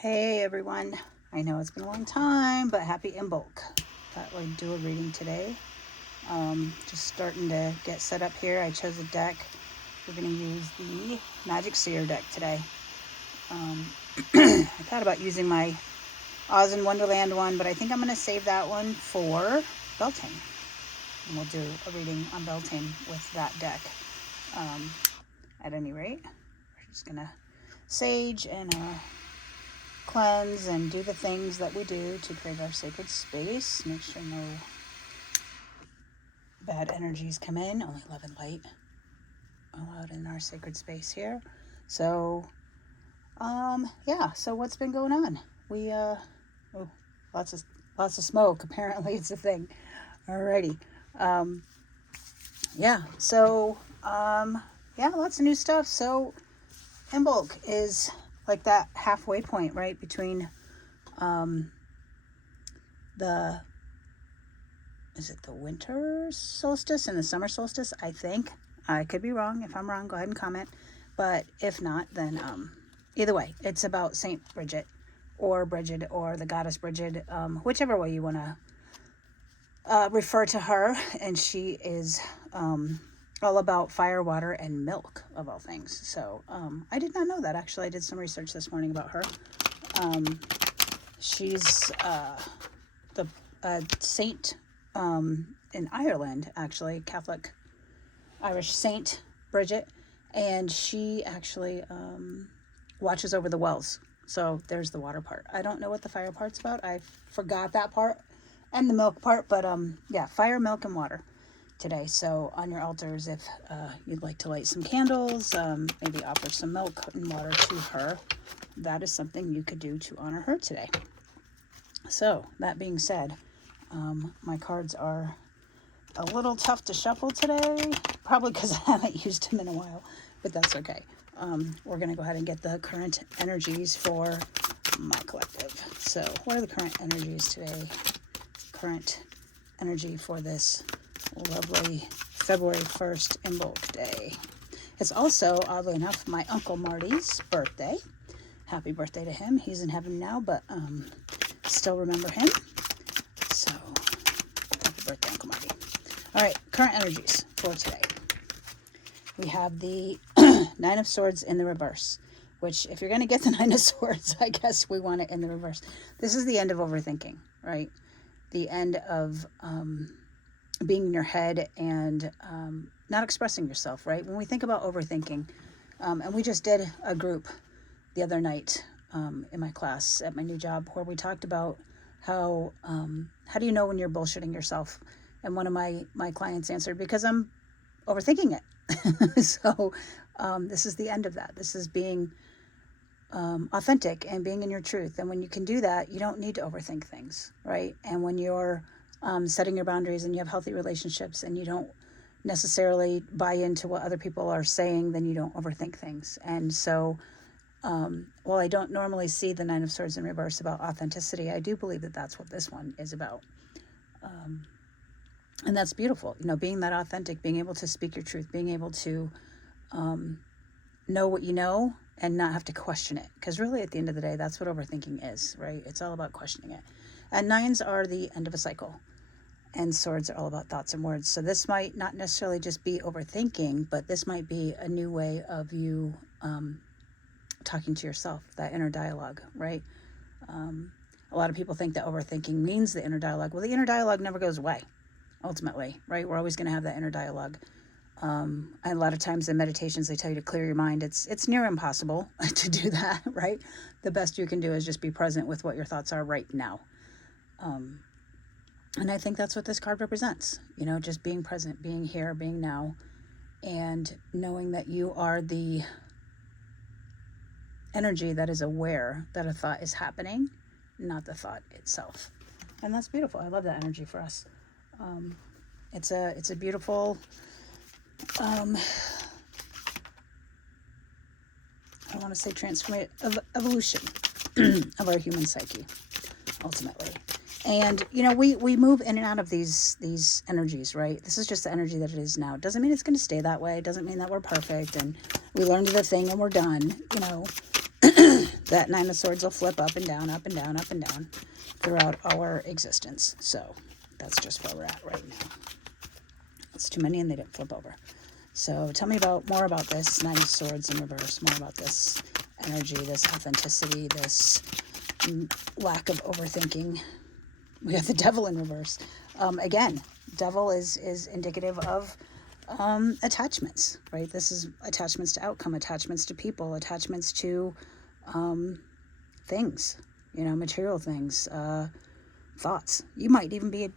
Hey everyone, I know it's been a long time, but happy Imbolc. Thought I'd do a reading today. Just starting to get set up here. I chose a deck. We're going to use the Magic Seer deck today. I thought about using my Oz in Wonderland one, but I think I'm going to save that one for Beltane. And we'll do a reading on Beltane with that deck. At any rate, we're just going to sage and cleanse and do the things that we do to create our sacred space. Make sure no bad energies come in. Only love and light allowed in our sacred space here. So so what's been going on? We lots of smoke. Apparently it's a thing. Alrighty. Lots of new stuff. So Imbolc is like that halfway point, right, between the winter solstice and the summer solstice, I think. I could be wrong. If I'm wrong, go ahead and comment. But if not, then either way, it's about Saint Brigid or the goddess Brigid, whichever way you want to refer to her. And she is all about fire, water, and milk, of all things. So I did not know that. Actually, I did some research this morning about her. She's the saint in Ireland, actually, Catholic Irish Saint Brigid, and she actually watches over the wells. So there's the water part. I don't know what the fire part's about. I forgot that part and the milk part, but fire, milk, and water today. So on your altars, if you'd like to light some candles, maybe offer some milk and water to her, that is something you could do to honor her today. So that being said, my cards are a little tough to shuffle today, probably because I haven't used them in a while, but that's okay. We're going to go ahead and get the current energies for my collective. So what are the current energies today? Current energy for this lovely February 1st Imbolc day. It's also, oddly enough, my Uncle Marty's birthday. Happy birthday to him. He's in heaven now, but still remember him. So, happy birthday, Uncle Marty. All right, current energies for today. We have the Nine of Swords in the reverse, which if you're going to get the Nine of Swords, I guess we want it in the reverse. This is the end of overthinking, right? The end of being in your head and not expressing yourself, right? When we think about overthinking, and we just did a group the other night in my class at my new job where we talked about how do you know when you're bullshitting yourself? And one of my clients answered, because I'm overthinking it. So this is the end of that. This is being authentic and being in your truth. And when you can do that, you don't need to overthink things, right? And when you're setting your boundaries and you have healthy relationships and you don't necessarily buy into what other people are saying, then you don't overthink things. And so while I don't normally see the Nine of Swords in reverse about authenticity, I do believe that that's what this one is about. And that's beautiful, being that authentic, being able to speak your truth, being able to know what you know and not have to question it. Because really, at the end of the day, that's what overthinking is, right? It's all about questioning it. And nines are the end of a cycle. And swords are all about thoughts and words. So this might not necessarily just be overthinking, but this might be a new way of you talking to yourself, that inner dialogue, right? A lot of people think that overthinking means the inner dialogue. Well, the inner dialogue never goes away, ultimately, right? We're always going to have that inner dialogue. And a lot of times in meditations, they tell you to clear your mind. It's near impossible to do that, right? The best you can do is just be present with what your thoughts are right now. And I think that's what this card represents, just being present, being here, being now, and knowing that you are the energy that is aware that a thought is happening, not the thought itself. And that's beautiful. I love that energy for us. It's a beautiful, I don't want to say transformative, evolution of our human psyche, ultimately. And, we move in and out of these energies, right? This is just the energy that it is now. It doesn't mean it's going to stay that way. It doesn't mean that we're perfect and we learned the thing and we're done, that Nine of Swords will flip up and down, up and down, up and down throughout our existence. So that's just where we're at right now. It's too many and they didn't flip over. So tell me more about this Nine of Swords in reverse, more about this energy, this authenticity, this lack of overthinking. We got the Devil in reverse. Again, Devil is indicative of attachments, right? This is attachments to outcome, attachments to people, attachments to things, material things, thoughts. You might even be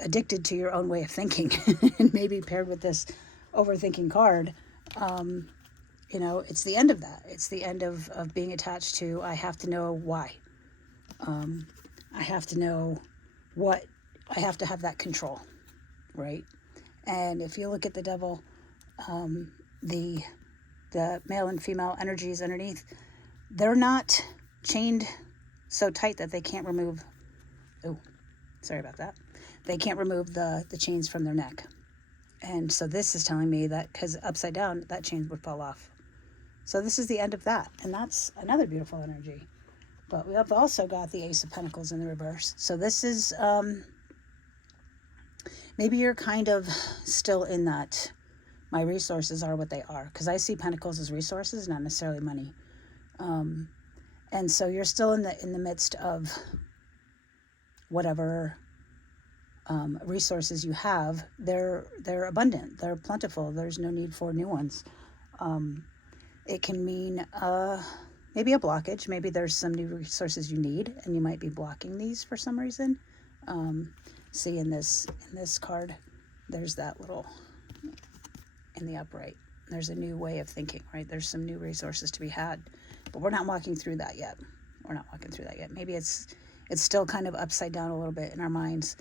addicted to your own way of thinking, and maybe paired with this overthinking card, it's the end of that. It's the end of being attached to, I have to know why. I have to know what, I have to have that control, right? And if you look at the Devil, the male and female energies underneath, they're not chained so tight that they can't remove, sorry about that. They can't remove the chains from their neck. And so this is telling me that, because upside down, that chain would fall off. So this is the end of that. And that's another beautiful energy. But we have also got the Ace of Pentacles in the reverse. So this is, maybe you're kind of still in that, my resources are what they are. Because I see Pentacles as resources, not necessarily money. And so you're still in the midst of whatever resources you have. They're abundant, they're plentiful, there's no need for new ones. It can mean maybe a blockage. Maybe there's some new resources you need and you might be blocking these for some reason. See in this card, there's that little, in the upright, there's a new way of thinking, right? There's some new resources to be had, but we're not walking through that yet. Maybe it's still kind of upside down a little bit in our minds,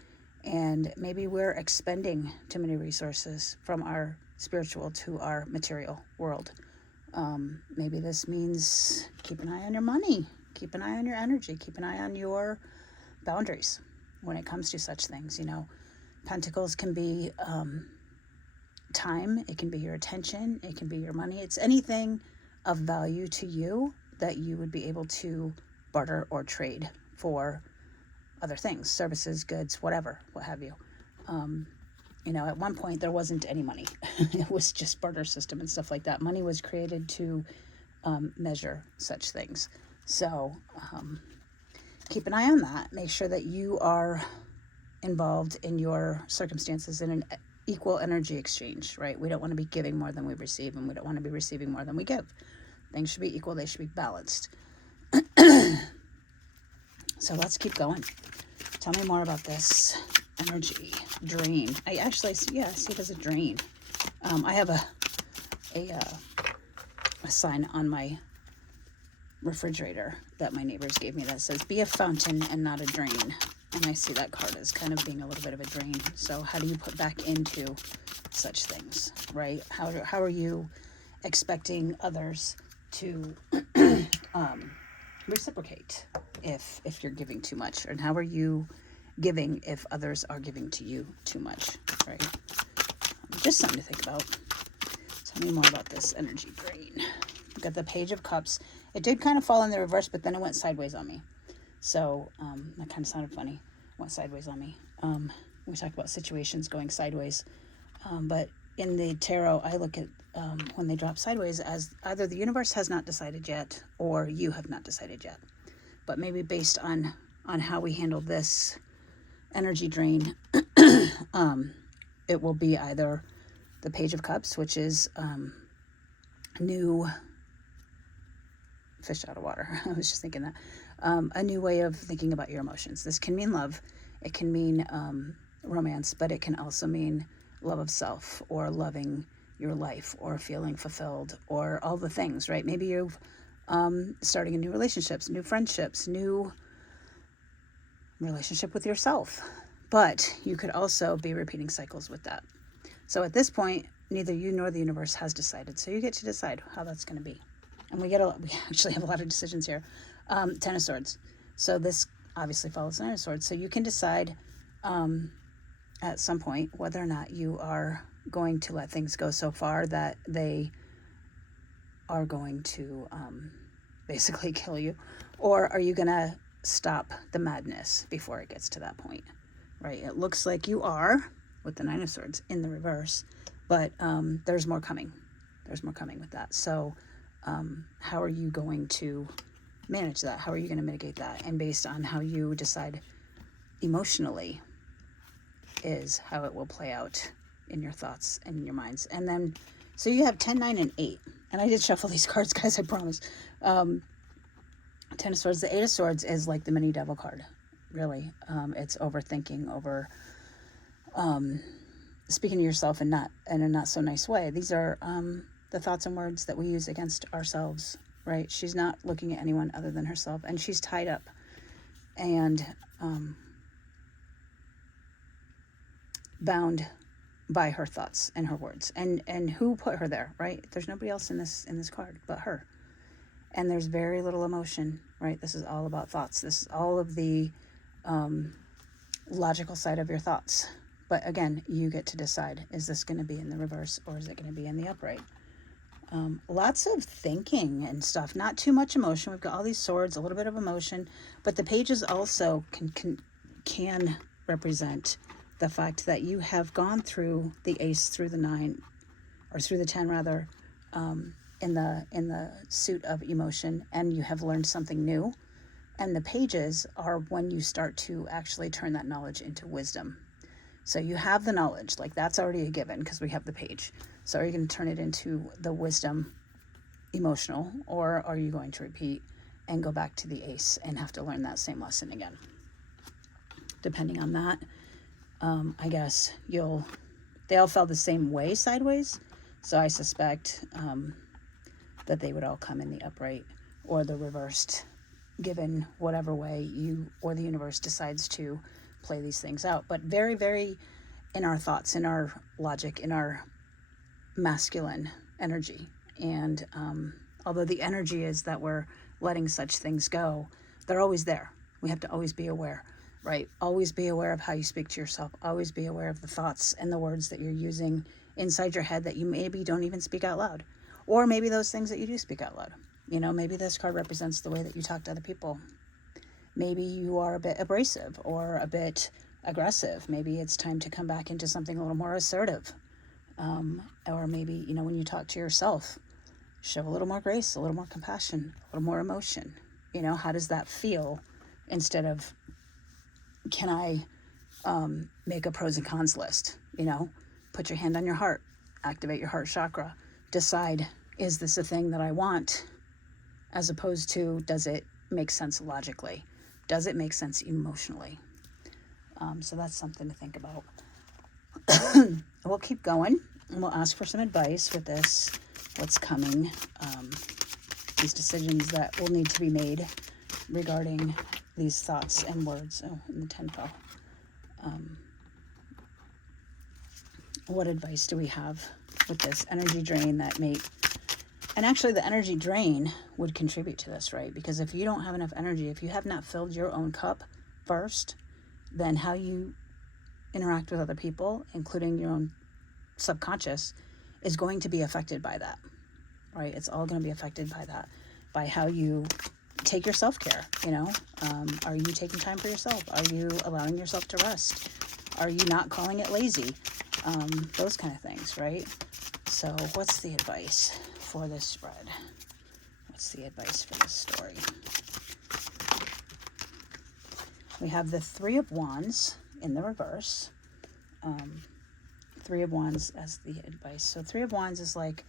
and maybe we're expending too many resources from our spiritual to our material world. Maybe this means keep an eye on your money, keep an eye on your energy, keep an eye on your boundaries when it comes to such things. Pentacles can be time, it can be your attention, it can be your money. It's anything of value to you that you would be able to barter or trade for other things, services, goods, whatever, what have you. At one point there wasn't any money. It was just barter system and stuff like that. Money was created to measure such things. So keep an eye on that. Make sure that you are involved in your circumstances in an equal energy exchange, right? We don't want to be giving more than we receive, and we don't want to be receiving more than we give. Things should be equal. They should be balanced. So let's keep going. Tell me more about this energy drain. I actually see it as a drain. I have a sign on my refrigerator that my neighbors gave me that says, be a fountain and not a drain. And I see that card as kind of being a little bit of a drain. So how do you put back into such things, right? How are you expecting others to reciprocate if you're giving too much? And how are you giving if others are giving to you too much, right? Just something to think about. Tell me more about this energy drain. We've got the Page of Cups. It did kind of fall in the reverse, but then it went sideways on me. So that kind of sounded funny. It went sideways on me. We talked about situations going sideways. But in the tarot, I look at when they drop sideways as either the universe has not decided yet or you have not decided yet. But maybe based on how we handle this energy drain, it will be either the Page of Cups, which is new fish out of water. I was just thinking that. A new way of thinking about your emotions. This can mean love. It can mean romance, but it can also mean love of self or loving your life or feeling fulfilled or all the things, right? Maybe you're starting a new relationships, new friendships, new relationship with yourself. But you could also be repeating cycles with that. So at this point, neither you nor the universe has decided. So you get to decide how that's going to be. And we actually have a lot of decisions here. Ten of Swords. So this obviously follows Nine of Swords. So you can decide at some point whether or not you are going to let things go so far that they are going to basically kill you? Or are you going to stop the madness before it gets to that point, right? It looks like you are, with the Nine of Swords in the reverse, but there's more coming. There's more coming with that. So how are you going to manage that? How are you going to mitigate that? And based on how you decide emotionally is how it will play out in your thoughts and in your minds. And then, so you have 10, 9, and 8. And I did shuffle these cards, guys, I promise. 10 of Swords. The 8 of Swords is like the mini devil card, really. It's overthinking, over speaking to yourself in a not so nice way. These are the thoughts and words that we use against ourselves, right? She's not looking at anyone other than herself, and she's tied up and bound by her thoughts and her words. And who put her there, right? There's nobody else in this card but her. And there's very little emotion, right? This is all about thoughts. This is all of the logical side of your thoughts. But again, you get to decide, is this going to be in the reverse or is it going to be in the upright? Lots of thinking and stuff, not too much emotion. We've got all these swords, a little bit of emotion, but the pages also can represent the fact that you have gone through the ace, through the 9, or through the 10 rather, in the suit of emotion, and you have learned something new. And the pages are when you start to actually turn that knowledge into wisdom. So you have the knowledge, like that's already a given because we have the page. So are you going to turn it into the wisdom emotional, or are you going to repeat and go back to the ace and have to learn that same lesson again? Depending on that, I guess they all fell the same way sideways. So I suspect that they would all come in the upright or the reversed, given whatever way you or the universe decides to play these things out. But very, very in our thoughts, in our logic, in our masculine energy. And although the energy is that we're letting such things go, they're always there. We have to always be aware, right? Always be aware of how you speak to yourself. Always be aware of the thoughts and the words that you're using inside your head that you maybe don't even speak out loud. Or maybe those things that you do speak out loud. You know, maybe this card represents the way that you talk to other people. Maybe you are a bit abrasive or a bit aggressive. Maybe it's time to come back into something a little more assertive. Or maybe, you know, when you talk to yourself, show a little more grace, a little more compassion, a little more emotion. You know, how does that feel? Instead of, can I make a pros and cons list? You know, put your hand on your heart, activate your heart chakra, decide, is this a thing that I want? As opposed to, does it make sense logically? Does it make sense emotionally? So that's something to think about. We'll keep going, and we'll ask for some advice with this, what's coming, these decisions that will need to be made regarding these thoughts and words. Oh, and the 10 fell. What advice do we have with this energy drain that may... And actually the energy drain would contribute to this, right? Because if you don't have enough energy, if you have not filled your own cup first, then how you interact with other people, including your own subconscious, is going to be affected by that, right? It's all going to be affected by that, by how you take your self-care, you know? Are you taking time for yourself? Are you allowing yourself to rest? Are you not calling it lazy? Those kind of things, right? So what's the advice for this spread? What's the advice for this story? We have the 3 of Wands in the reverse. 3 of Wands as the advice. So 3 of Wands is like,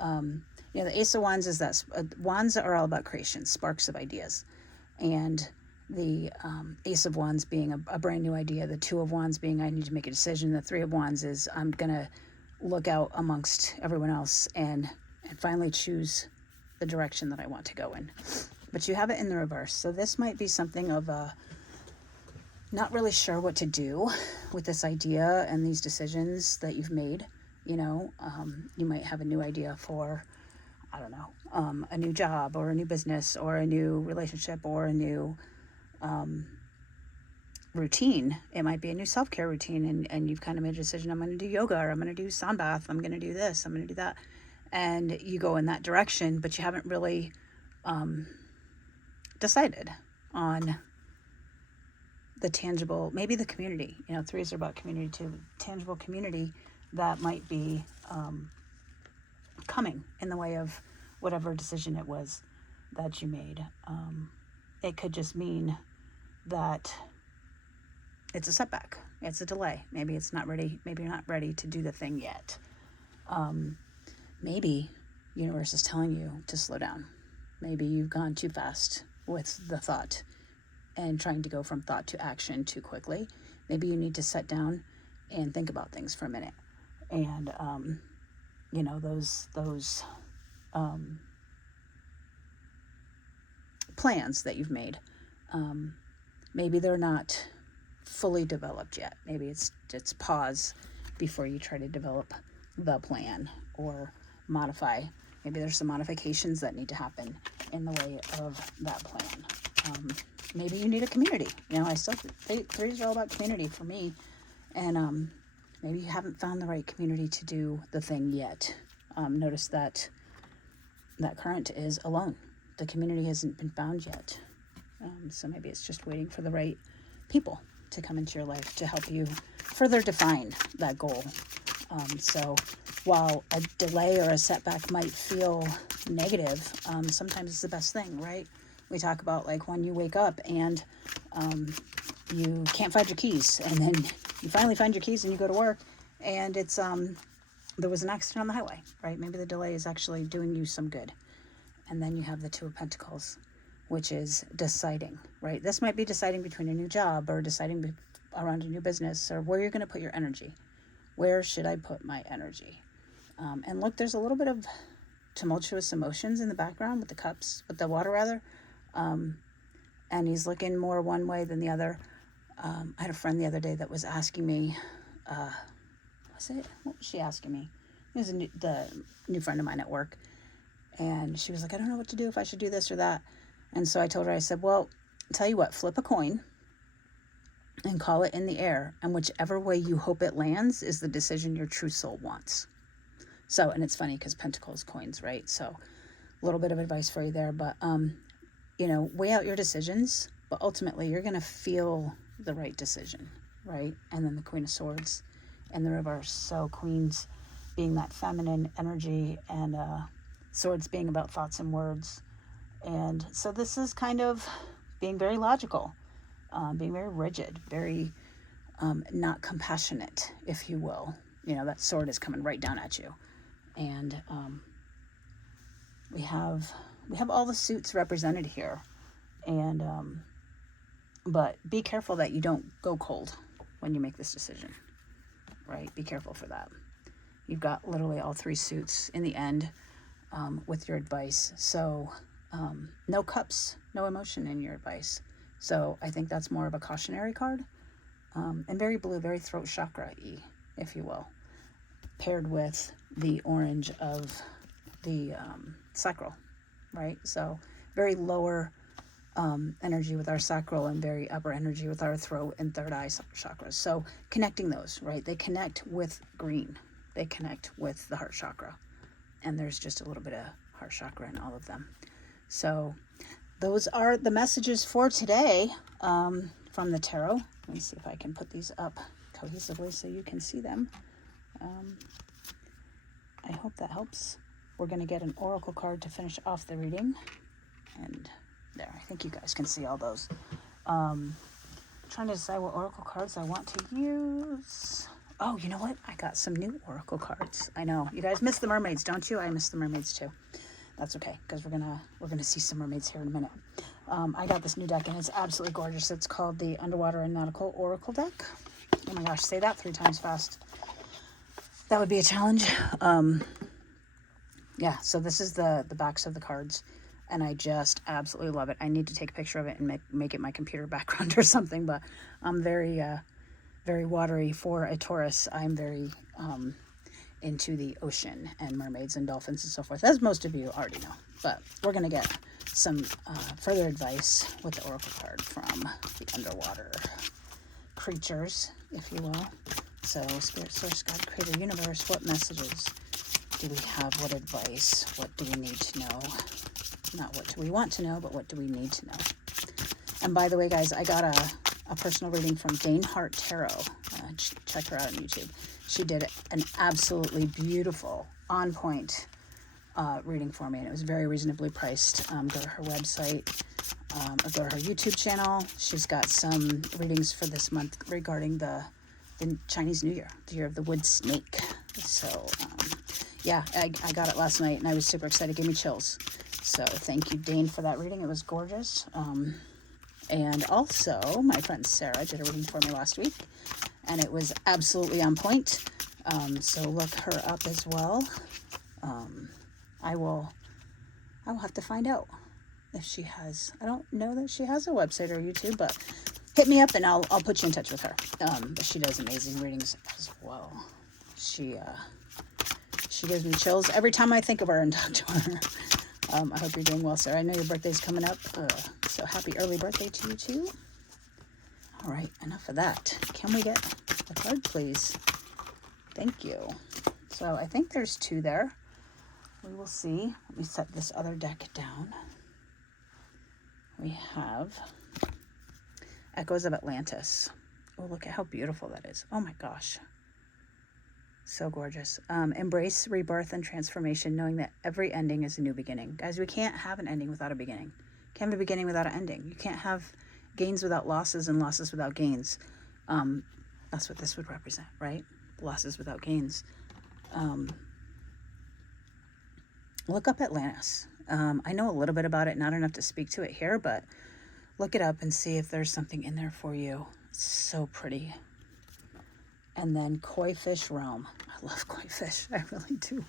you know, the Ace of Wands is that, wands are all about creation, sparks of ideas. And the Ace of Wands being a brand new idea, the 2 of Wands being I need to make a decision, the 3 of Wands is I'm going to look out amongst everyone else and finally choose the direction that I want to go in. But you have it in the reverse. So this might be something of a not really sure what to do with this idea and these decisions that you've made. You know, you might have a new idea for, I don't know, a new job or a new business or a new relationship or a new routine. It might be a new self-care routine, and you've kind of made a decision, I'm going to do yoga, or I'm going to do sun bath, I'm going to do this, I'm going to do that. And you go in that direction, but you haven't really decided on the tangible, maybe the community, you know, threes are about community too, tangible community that might be coming in the way of whatever decision it was that you made. It could just mean that it's a setback, it's a delay. Maybe it's not ready. Maybe you're not ready to do the thing yet. Maybe universe is telling you to slow down. Maybe you've gone too fast with the thought and trying to go from thought to action too quickly. Maybe you need to sit down and think about things for a minute. And, you know, those plans that you've made, maybe they're not fully developed yet. Maybe it's pause before you try to develop the plan or modify. Maybe there's some modifications that need to happen in the way of that plan. Maybe you need a community. You know, threes are all about community for me. And maybe you haven't found the right community to do the thing yet. Notice that current is alone. The community hasn't been found yet. So maybe it's just waiting for the right people to come into your life to help you further define that goal. So while a delay or a setback might feel negative, sometimes it's the best thing, right? We talk about like when you wake up and you can't find your keys, and then you finally find your keys and you go to work, and it's there was an accident on the highway, right? Maybe the delay is actually doing you some good. And then you have the Two of Pentacles, which is deciding, right? This might be deciding between a new job or deciding around a new business, or where you're going to put your energy. Where should I put my energy? And look, there's a little bit of tumultuous emotions in the background with the cups, with the water rather. And he's looking more one way than the other. I had a friend the other day that was asking me, what was she asking me? It was the new friend of mine at work. And she was like, I don't know what to do, if I should do this or that. And so I told her, I said, well, tell you what, flip a coin and call it in the air. And whichever way you hope it lands is the decision your true soul wants. So, and it's funny because Pentacles, coins, right? So a little bit of advice for you there. But, you know, weigh out your decisions. But ultimately, you're going to feel the right decision, right? And then the Queen of Swords and the reverse. So queens being that feminine energy, and swords being about thoughts and words. And so this is kind of being very logical, being very rigid, very not compassionate, if you will. You know, that sword is coming right down at you. And we have all the suits represented here. And but be careful that you don't go cold when you make this decision, right? Be careful for that. You've got literally all three suits in the end. With your advice. So no cups, no emotion in your advice. So I think that's more of a cautionary card. And very blue, very throat chakra-y, if you will, paired with the orange of the sacral, right? So very lower energy with our sacral and very upper energy with our throat and third eye chakras. So connecting those, right? They connect with green. They connect with the heart chakra. And there's just a little bit of heart chakra in all of them. So those are the messages for today from the tarot. Let me see if I can put these up cohesively so you can see them. I hope that helps. We're going to get an oracle card to finish off the reading. And there, I think you guys can see all those. Trying to decide what oracle cards I want to use. Oh, you know what? I got some new oracle cards. I know. You guys miss the mermaids, don't you? I miss the mermaids too. That's okay, because we're gonna see some mermaids here in a minute. I got this new deck, and it's absolutely gorgeous. It's called the Underwater and Nautical Oracle deck. Oh my gosh, say that 3 times fast. That would be a challenge. Yeah, so this is the backs of the cards, and I just absolutely love it. I need to take a picture of it and make it my computer background or something, but I'm very watery for a Taurus. I'm very into the ocean and mermaids and dolphins and so forth, as most of you already know. But we're going to get some further advice with the oracle card from the underwater creatures, if you will. So, Spirit, Source, God, Creator, Universe, what messages do we have? What advice? What do we need to know? Not what do we want to know, but what do we need to know. And by the way, guys, I got a personal reading from Dane Hart Tarot. Check her out on YouTube. She did an absolutely beautiful, on point reading for me, and it was very reasonably priced. Go to her website, or go to her YouTube channel. She's got some readings for this month regarding the Chinese New Year, the year of the wood snake. So yeah, I got it last night and I was super excited. It gave me chills. So thank you, Dane, for that reading. It was gorgeous. And also my friend Sarah did a reading for me last week and it was absolutely on point. So look her up as well. I will have to find out if she has. I don't know that she has a website or YouTube, but hit me up and I'll put you in touch with her. But she does amazing readings as well. She gives me chills every time I think of her and talk to her. I hope you're doing well, Sarah. I know your birthday's coming up, so happy early birthday to you too. All right, enough of that. Can we get a card, please? Thank you. So I think there's 2 there. We will see. Let me set this other deck down. We have Echoes of Atlantis. Oh, look at how beautiful that is. Oh my gosh. So gorgeous. Embrace rebirth and transformation, knowing that every ending is a new beginning. Guys, we can't have an ending without a beginning. You can't have a beginning without an ending. You can't have gains without losses and losses without gains. That's what this would represent, right? Losses without gains. Look up Atlantis. I know a little bit about it, not enough to speak to it here, but look it up and see if there's something in there for you. It's so pretty. And then Koi Fish Realm. I love koi fish. I really do.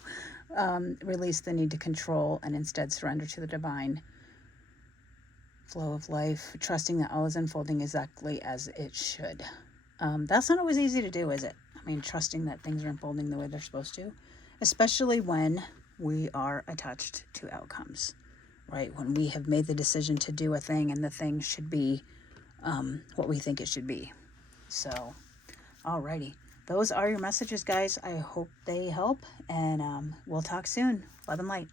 Release the need to control and instead surrender to the divine flow of life, trusting that all is unfolding exactly as it should. That's not always easy to do, is it? I mean, trusting that things are unfolding the way they're supposed to, especially when we are attached to outcomes, right? When we have made the decision to do a thing and the thing should be what we think it should be. So, alrighty. Those are your messages, guys. I hope they help, and we'll talk soon. Love and light.